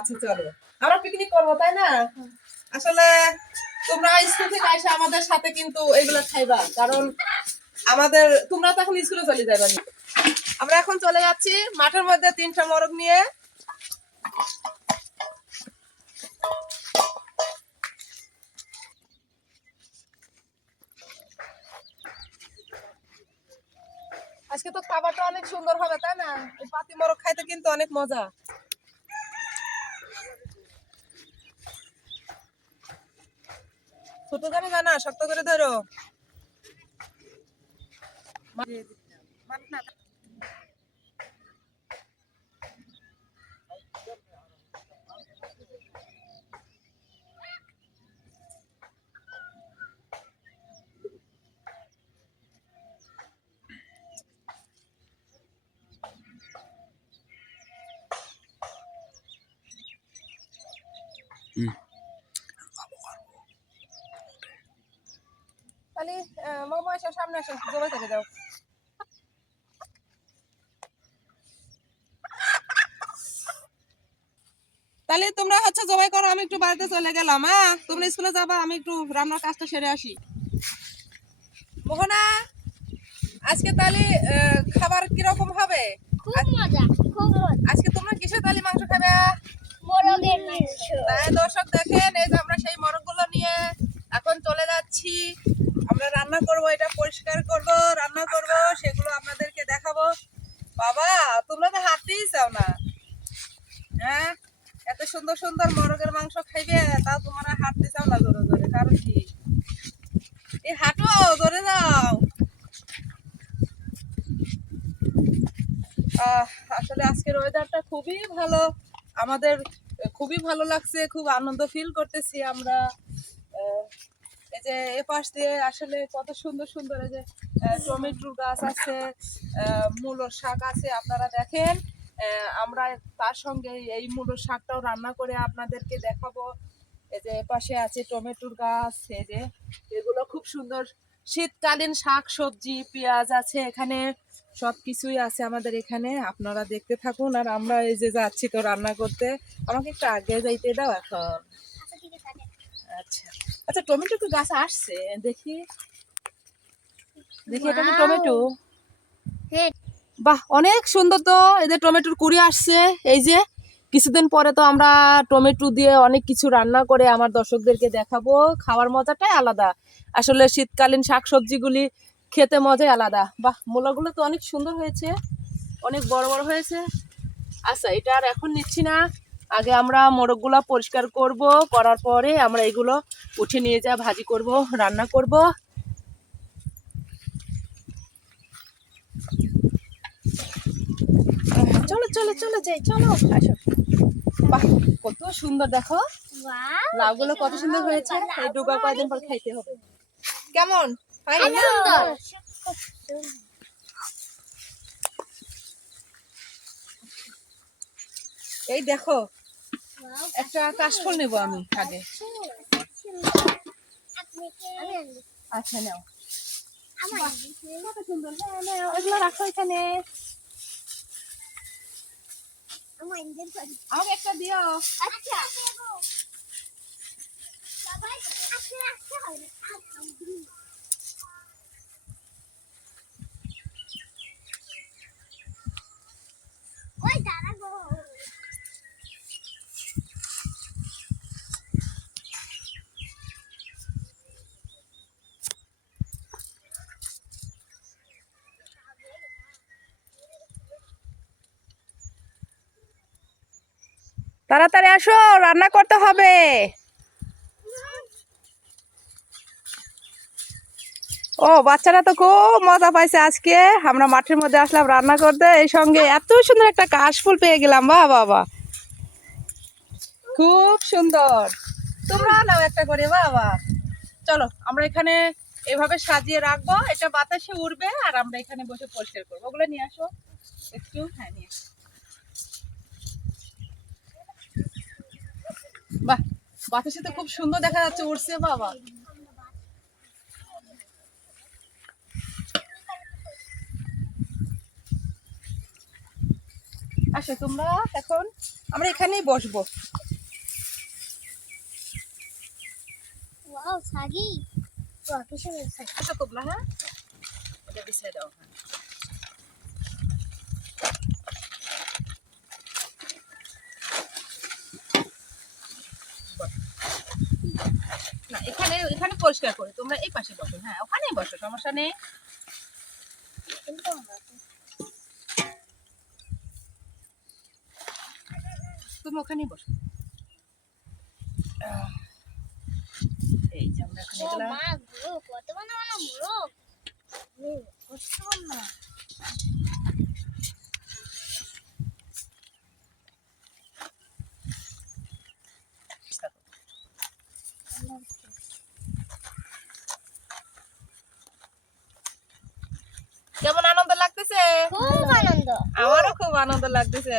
আচ্ছা চলো। আমরা পিকনিক করব, তাই না? আসলে তোমরা স্কুল থেকে এসে আমাদের সাথে কিন্তু এগুলো খাইবা, কারণ আমাদের, তোমরা তো এখন স্কুলে চলে যাবে আমরা এখন চলে যাচ্ছি মাঠের মধ্যে তিনটা মোরগ নিয়ে। আজকে তো খাবারটা অনেক সুন্দর হবে, তাই না? পাতি মোরগ খাইতে কিন্তু অনেক মজা। ছোট জানি জানা শক্ত করে ধরো তাহলে মামা এসে সামনে এসে জবাই করে দাও। তাহলে তোমরা হচ্ছে জবাই করো আমি একটু বাড়িতে চলে গেলাম হ্যাঁ? তোমরা স্কুলে যাবা আমি একটু রান্নার কাজটা সেরে আসি। মোহনা আজকে তাহলে খাবার কীরকম হবে? আজকে তোমরা কিসের তালি মাংস খাবে? মোরগের মাংস। দর্শক দেখেন এই যে আমরা সেই মরকগুলো নিয়ে এখন চলে যাচ্ছি। আমরা রান্না করব এটা পরিষ্কার করব রান্না করব সেগুলো আপনাদেরকে দেখাবো। বাবা তোমরা তো হাতেই চাও না। হ্যাঁ? এত সুন্দর সুন্দর মরগের মাংস খাইবে তাও তোমরা হাঁটতে চাও না জোরে জোরে কারণ কি? এই হাঁটো জোরে আহ, আসলে আজকের ওয়েদারটা খুবই ভালো। আমাদের খুবই ভালো লাগছে খুব আনন্দ ফিল করতেছি আমরা। এই যে এ পাশ দিয়ে আসলে কত সুন্দর সুন্দর এই যে আহ, টমেটোর গাছ আছে মূলোর শাক আছে আপনারা দেখেন আমরা তার সঙ্গে এই মূলোর শাকটাও রান্না করে আপনাদেরকে দেখাবো। এই যে এ পাশে আছে টমেটোর গাছ এই যে এগুলো খুব সুন্দর। শীতকালীন শাক সবজি পেঁয়াজ আছে এখানে সব কিছুই আছে আমাদের এখানে আপনারা দেখতে থাকুন। আর আমরা এই যে যাচ্ছি তো রান্না করতে আমাকে একটু আগে যাইতে দাও এখন। আচ্ছা। আচ্ছা টমেটো তো গাছ আসছে দেখি। দেখি এটা কি টমেটো? বাহ অনেক সুন্দর তো। এদের টমেটোর কুড়ি আসছে। এই যে কিছুদিন পরে তো আমরা টমেটো দিয়ে অনেক কিছু রান্না করে আমার দর্শকদেরকে দেখাবো। খাওয়ার মজাটাই আলাদা। আসলে শীতকালীন শাকসবজিগুলি খেতে মজাই আলাদা। বাহ মূলাগুলো তো অনেক সুন্দর হয়েছে। অনেক বড় বড় হয়েছে। আচ্ছা এটা আর এখন নিচ্ছি না। আগে আমরা মোরগগুলা পরিষ্কার করব করার পরে আমরা এগুলো উঠে নিয়ে যা ভাজি করব রান্না করব। চলো চলো চলো যাই চলো আসো। বাহ কত সুন্দর দেখো। লাউগুলো কত সুন্দর হয়েছে। এই ডুবা কয়দিন পর খাইতে হবে। কেমন? এই দেখো একটা কাশফল নেব আমি আগে। আচ্ছা নাও। এগুলো রাখো এখানে। আমাকে একটা দিও। আচ্ছা ওই দাঁড়াবো তাড়াতাড়ি আসো, রান্না করতে হবে। ও, বাচ্চারা তো খুব মজা পাইছে আজকে। আমরা মাঠের মধ্যে আসলাম রান্না করতে। এই সঙ্গে এত সুন্দর একটা কাশফুল পেয়ে গেলাম বা বাবা খুব সুন্দর। তোমরা নাও একটা করে বাবা চলো, আমরা এখানে এভাবে সাজিয়ে রাখব। এটা বাতাসে উড়বে আর আমরা এখানে বসে পরিষ্কার করব। ওগুলো নিয়ে আসো। একটু হ্যাঁ নিয়ে আসো। বাহ বাতাসে তো খুব সুন্দর দেখা যাচ্ছে উড়ছে বাবা। আসো তোমরা এখন আমরা এখানেই বসবো। ওয়াও সাগি। ওয়া কি সুন্দর আসো তোমরা হ্যাঁ? এটা দাও হ্যাঁ বসো। না এখানে এখানে পরিষ্কার করে তোমরা এই পাশে বসো। হ্যাঁ ওখানেই বসো সমস্যা নেই। তুমি ওখানেই বসো। এই যে আমরা এখন ও এগুলা মা গো কত বানা বানা মোরগ কষ্ট না কেমন আনন্দ লাগতেছে খুব আনন্দ। আমারও খুব আনন্দ লাগতেছে।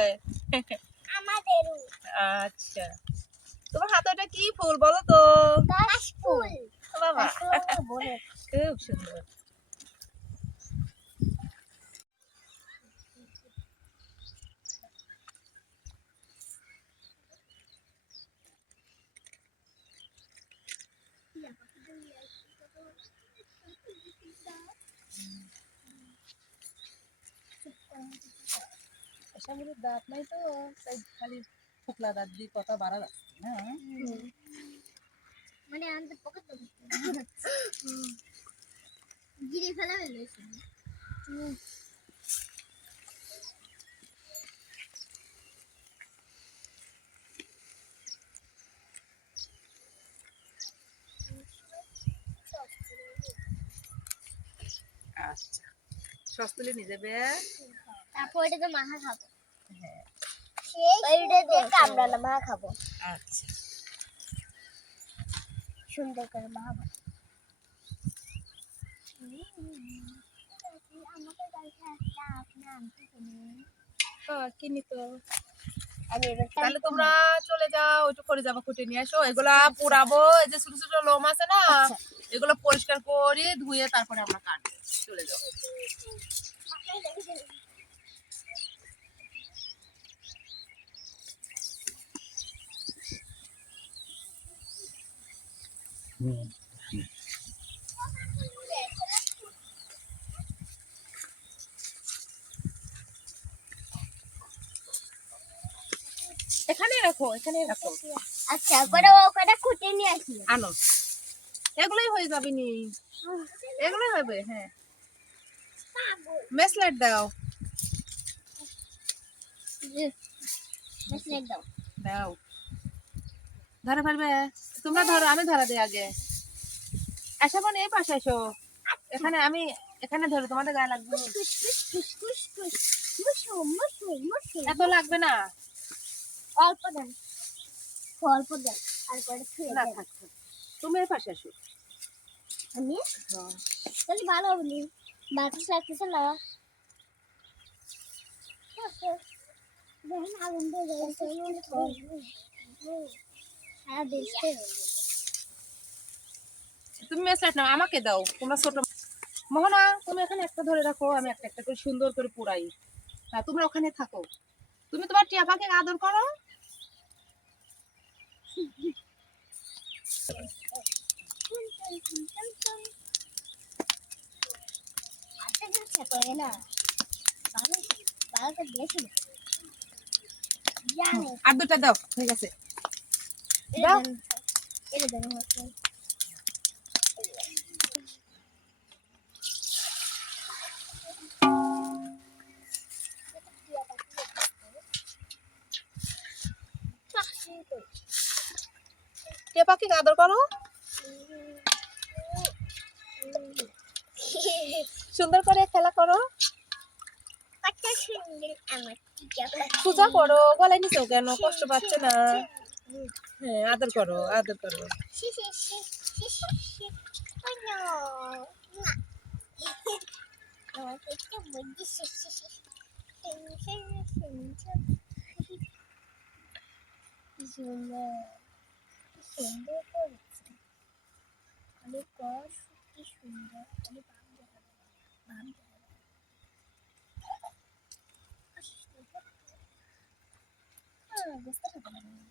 আমাদেরও। আচ্ছা। তোমার হাতে ওটা কি ফুল বলো তো? বাবা। খুব সুন্দর। এসবের দাঁত নাই তো তাই খালি ফুকলা দাঁত দিয়ে কথা বাড়া যাচ্ছে না? মানে পকেট গিরে ফেলা আচ্ছা সস্তুলে নিয়ে যাবে। তারপর এটা তো মাখা খাব। ওইটা দিয়ে কামড়ানো মাখা খাব। আচ্ছা। সুন্দর করে হ্যাঁ কিনি তো। তাহলে তোমরা চলে যাও একটু করে যাব খুঁটে নিয়ে আসো। এগুলা পুরাবো এই যে ছোট ছোট লোম আছে না এগুলো পরিষ্কার করে ধুয়ে তারপরে আমরা কাটবো। চলে যাও। এখানে রাখো এখানে রাখো। আচ্ছা করে ওটা খুঁটে নিয়ে আসি। আনো। এগুলোই হয়ে যাবে নি। এগুলোই হবে হ্যাঁ। মেসলেট দাও। মেসলেট দাও। দাও। ধরে তোমরা ধরো আমি ধরা দিই আগে। আসা মানে এই পাশে এসো। এখানে আমি এখানে ধরো তোমাদের গায়ে লাগবে। এত লাগবে না। অল্প দেন। অল্প দেন আর না থাক। তুমি এই পাশে এসো। আমি? তাহলে ভালো নি। বাতাস লাগতেছে না। দেখেন আগুন দিয়ে তুমি মেসলেট নাও আমাকে দাও। তোমরা ছোট মোহনা তুমি এখানে একটা ধরে রাখো আমি একটা একটা করে সুন্দর করে পুরাই। হ্যাঁ তোমরা ওখানে থাকো। তুমি তোমার টিয়া পাখিকে আদর করো। আচ্ছা আর দুটা দাও ঠিক আছে। এটা দাও। এটা হচ্ছে পাখিকে আদর করো? সুন্দর করে খেলা করো। পূজা করো গলায় নিচেও কেন? কষ্ট পাচ্ছে না। হ্যাঁ আদর করো আদর করো Oh সুন্দর করেছে অনেক কষ কি সুন্দর অনেক বাম দেখা বাম দেখা বুঝতে পারবে না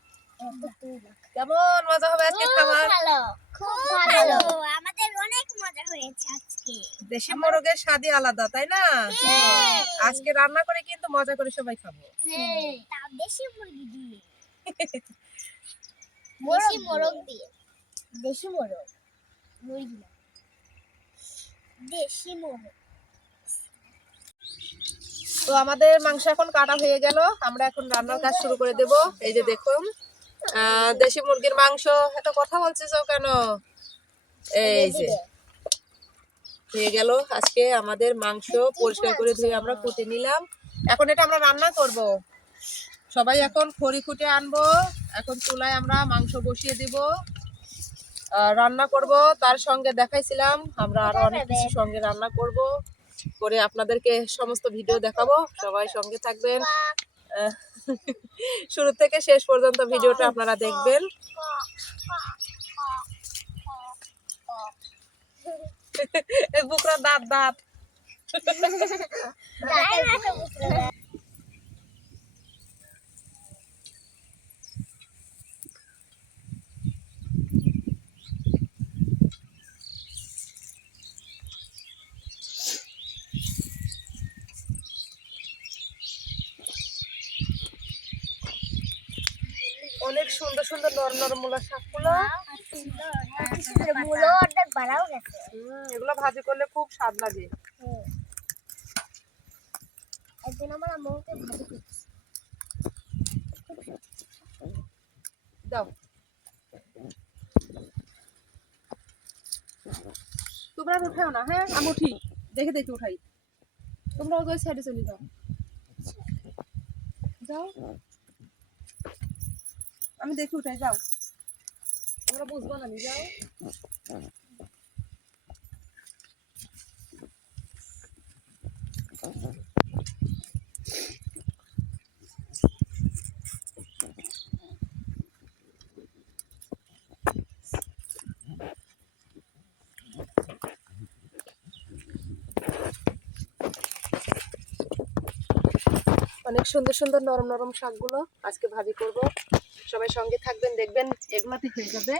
কেমন মজা হবে আজকে খাবার? ভালো খুব ভালো। আমাদের অনেক মজা হয়েছে আজকে। দেশি মোরগের স্বাদই আলাদা তাই না? আজকে রান্না করে কিন্তু মজা করে সবাই খাব। হ্যাঁ তাও দেশি মুরগি দিয়ে। দেশি মোরগ দিয়ে? দেশি মোরগ মুরগি না দেশি মোরগ। তো আমাদের মাংস এখন কাটা হয়ে গেল আমরা এখন রান্নার কাজ শুরু করে দেব। এই যে দেখুন দেশি মুরগির মাংস এত কথা বলছিস কেন? এই যে হয়ে গেল আজকে আমাদের মাংস পরিষ্কার করে ধুয়ে আমরা কুটে নিলাম। এখন এটা আমরা রান্না করব। সবাই এখন খড়ি কুটে আনব। এখন চুলায় আমরা মাংস বসিয়ে দিব। রান্না করব। তার সঙ্গে দেখাইছিলাম আমরা আরও অনেক কিছু সঙ্গে রান্না করব। করে আপনাদেরকে সমস্ত ভিডিও দেখাবো। সবাই সঙ্গে থাকবেন। শুরু থেকে শেষ পর্যন্ত ভিডিওটা আপনারা দেখবেন। বুকরা দাঁত। দাঁত। অনেক সুন্দর সুন্দর নরম নরম মূলা শাকগুলো। মুলো অর্ধেক বাড়াও গেছে। এগুলো ভাজি করলে খুব স্বাদ লাগে। একদিন আমার আম্মুকে ভাজি করছি। দাও। তোমরা আর উঠাও না হ্যাঁ? আমি উঠি। দেখে দেখে উঠাই। তোমরা ওই সাইডে চলে যাও। যাও। আমি দেখে উঠাই, যাও। তোমরা বুঝব না যাও। অনেক সুন্দর সুন্দর নরম নরম শাকগুলো আজকে ভাজি করব। সবাই সঙ্গে থাকবেন দেখবেন এগুলাতে হয়ে যাবে।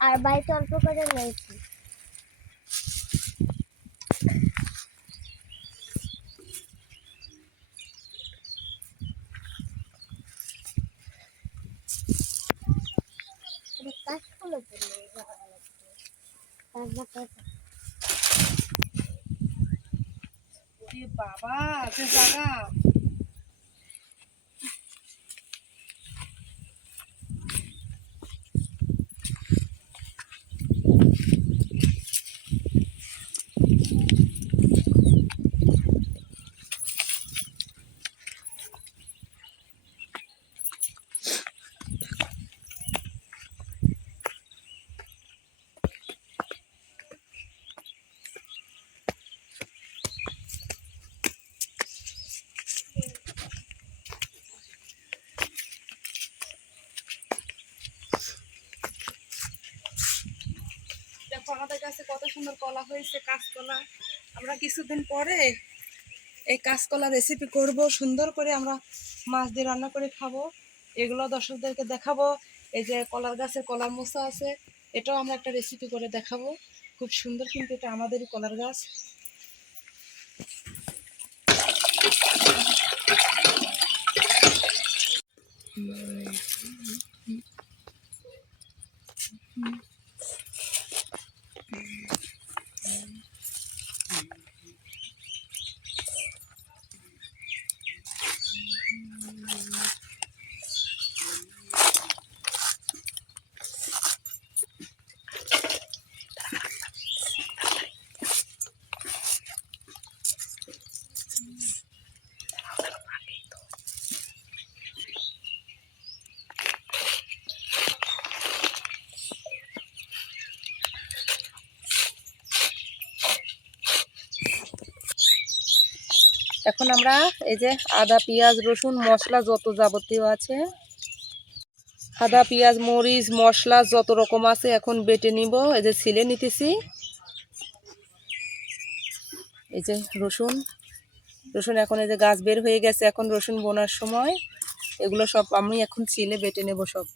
আর বাড়িতে অল্প করে রয়েছে। বাবা যে জায়গা। আমাদের কাছে কত সুন্দর কলা হয়েছে, কাঁচকলা। আমরা কিছুদিন পরে এই কাঁচকলা রেসিপি করব, সুন্দর করে আমরা মাছ দিয়ে রান্না করে খাব। এগুলো দর্শকদেরকে দেখাবো, এই যে কলার গাছের কলার মোচা আছে, এটাও আমরা একটা রেসিপি করে দেখাবো। খুব সুন্দর কিন্তু এটা আমাদেরই কলার গাছ। Mm-hmm. আমরা এই যে আদা, পেঁয়াজ, রসুন, মশলা যত যাবতীয় আছে, আদা, পেঁয়াজ, মরিচ, মশলা যত রকম আছে এখন বেটে নিব। এই যে ছিলে নিতেছি। এই যে রসুন। রসুন এখন এই যে গাছ বের হয়ে গেছে, এখন রসুন বোনার সময়। এগুলো সব আমি এখন ছিলে বেটে নেব সব।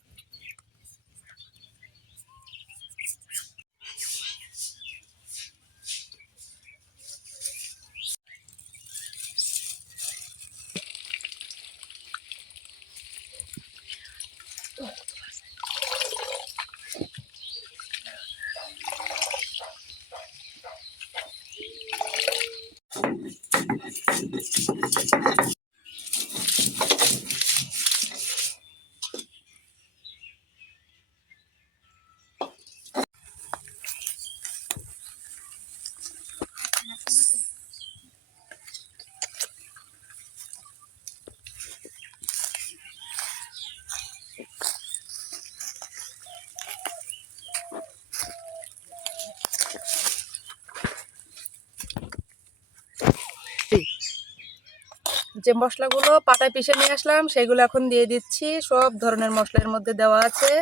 যে মশলাগুলো পাতায় পিষে নিয়ে আসলাম, সেগুলো এখন দিয়ে দিচ্ছি। সব ধরনের মশলার মধ্যে দেওয়া আছে।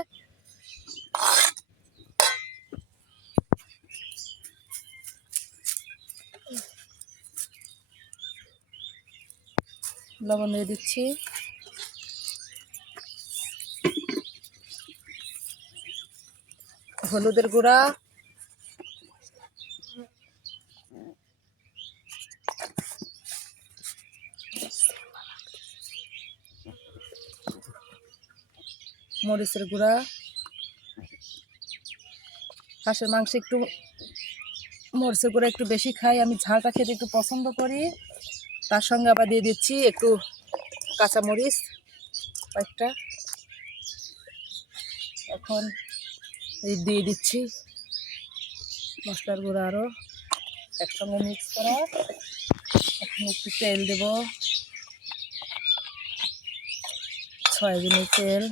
লবণ দিয়ে দিচ্ছি। হলুদের গুঁড়া। মরিচের গুঁড়া। হাঁসের মাংস একটু মরিচের গুঁড়া একটু বেশি খাই। আমি ঝালটা খেতে একটু পছন্দ করি। তার সঙ্গে আবার দিয়ে দিচ্ছি একটু কাঁচা মরিচ কয়েকটা। এখন দিয়ে দিচ্ছি মশলার গুঁড়া আরও। একসঙ্গে মিক্স করা। এখন একটু তেল দেব। সয়াবিনের তেল।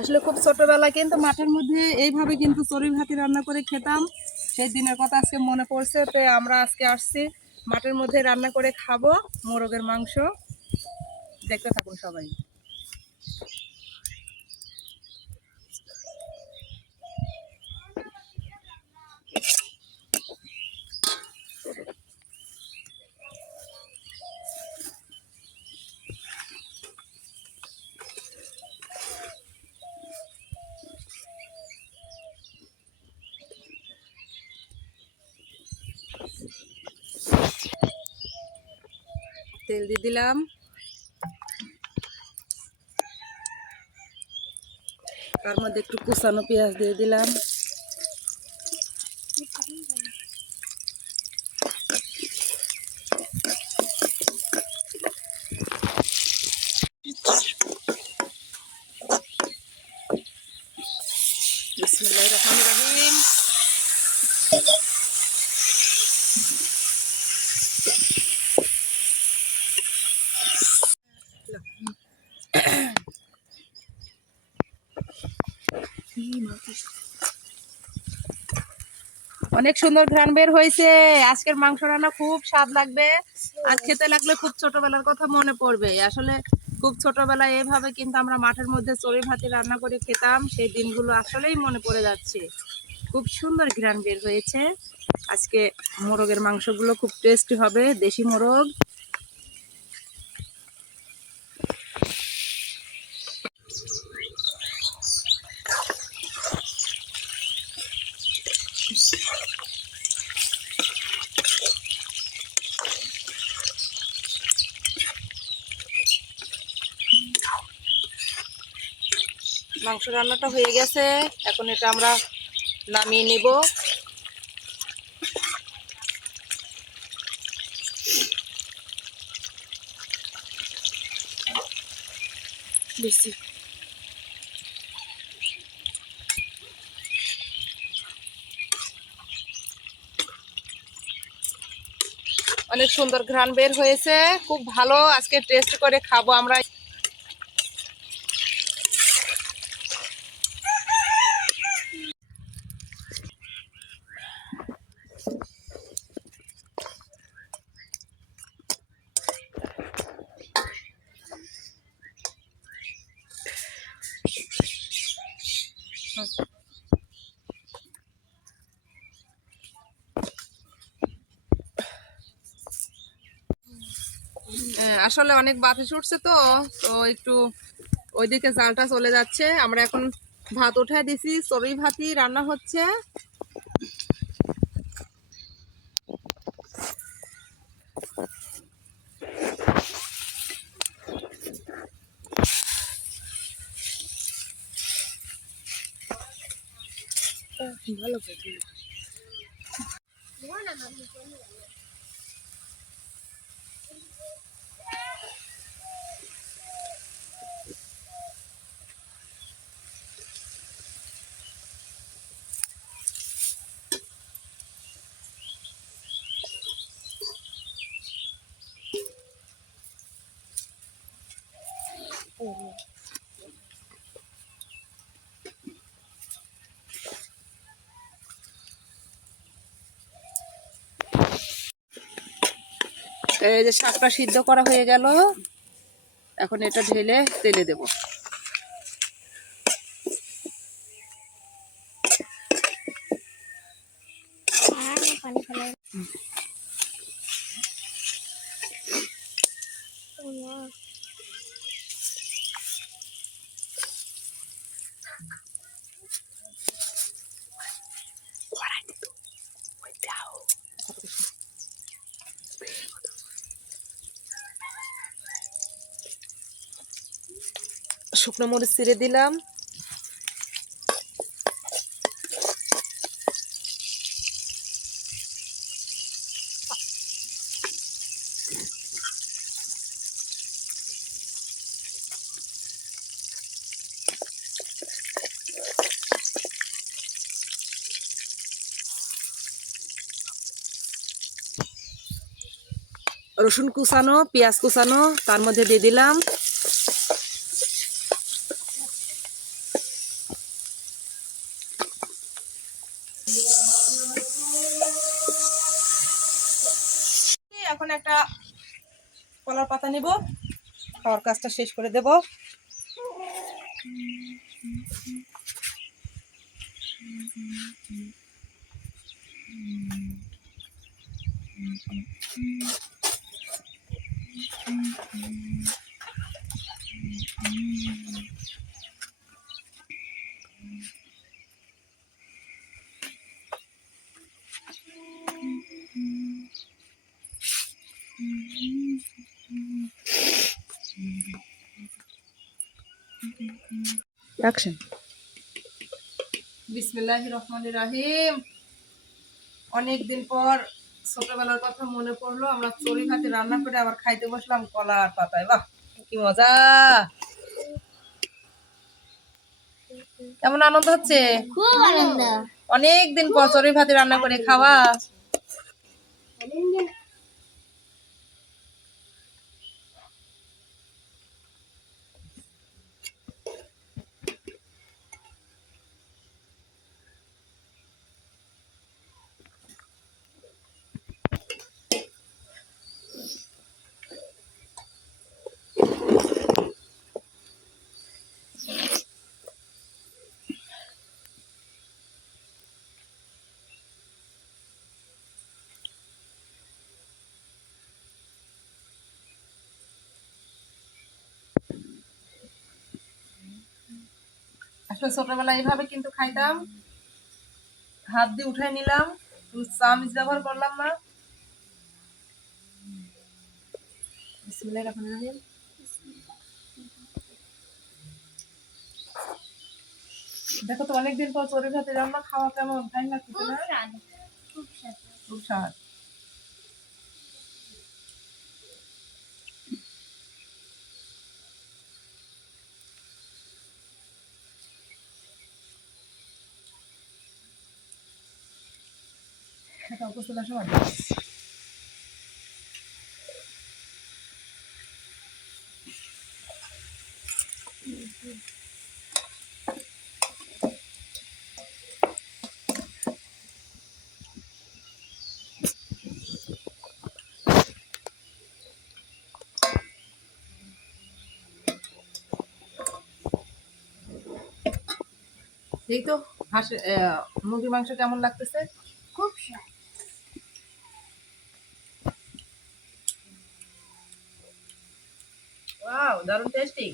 আসলে খুব ছোটবেলা কিন্তু মাঠের মধ্যে এইভাবে কিন্তু চড়ুই ভাতি রান্না করে খেতাম। সেই দিনের কথা আজকে মনে পড়ছে, তো আমরা আজকে আসছি মাঠের মধ্যে রান্না করে খাব মোরগের মাংস। দেখতে থাকুন সবাই। তেল দিয়ে দিলাম। তার মধ্যে একটু কুচানো পেঁয়াজ দিয়ে দিলাম। অনেক সুন্দর ঘ্রাণ বের হয়েছে। আজকের মাংস রান্না খুব স্বাদ লাগবে। আর খেতে লাগলে খুব ছোটবেলার কথা মনে পড়বে। আসলে খুব ছোটবেলায় এভাবে কিন্তু আমরা মাঠের মধ্যে চড়ে ভাতে রান্না করে খেতাম। সেই দিনগুলো আসলেই মনে পড়ে যাচ্ছে। খুব সুন্দর ঘ্রাণ বের হয়েছে। আজকে মোরগের মাংসগুলো খুব টেস্টি হবে, দেশি মোরগ। রান্নাটা হয়ে গেছে। এখন এটা আমরা নামিয়ে নেব। বেশি। অনেক সুন্দর ঘ্রাণ বের হয়েছে। খুব ভালো। আজকে টেস্ট করে খাব আমরা হ্যাঁ, আসলে অনেক বাতাস উঠছে তো তো একটু ওইদিকে জালটা চলে যাচ্ছে। আমরা এখন ভাত উঠে দিছি চড়ুই ভাতই রান্না হচ্ছে। Buona এই যে শাকটা সিদ্ধ করা হয়ে গেল। এখন এটা ঢেলে তেলে দেব। শুকনো মরিচ ছিঁড়ে দিলাম। রসুন কুচানো পেঁয়াজ কুচানো তার মধ্যে দিয়ে দিলাম। নেব। খাওয়ার কাজটা শেষ করে দেব। অ্যাকশন বিসমিল্লাহ রহমান রাহিম। অনেক দিন পর ছোটবেলার কথা মনে পড়ল আমরা চড়ি ভাতে রান্না করে আবার খাইতে বসলাম কলার পাতায়। বাহ কি মজা! কেমন আনন্দ হচ্ছে? খুব আনন্দ। অনেক দিন পর চড়ি ভাতে রান্না করে খাওয়া। আসলে ছোটবেলায় এইভাবে কিন্তু খাইতাম। হাত দিয়ে উঠাই নিলাম চামিচ ব্যবহার করলাম না। দেখো তো অনেকদিন পর চড়ুই ভাতে রান্না খাওয়া কেমন? খুব না খুব স্বাদ। খুব স্বাদ। এটা উপস্থিত সময় এই তো হাঁস মুরগির মাংস কেমন লাগতেছে? খুব স্বাদ ওয়াও দারুণ টেস্টি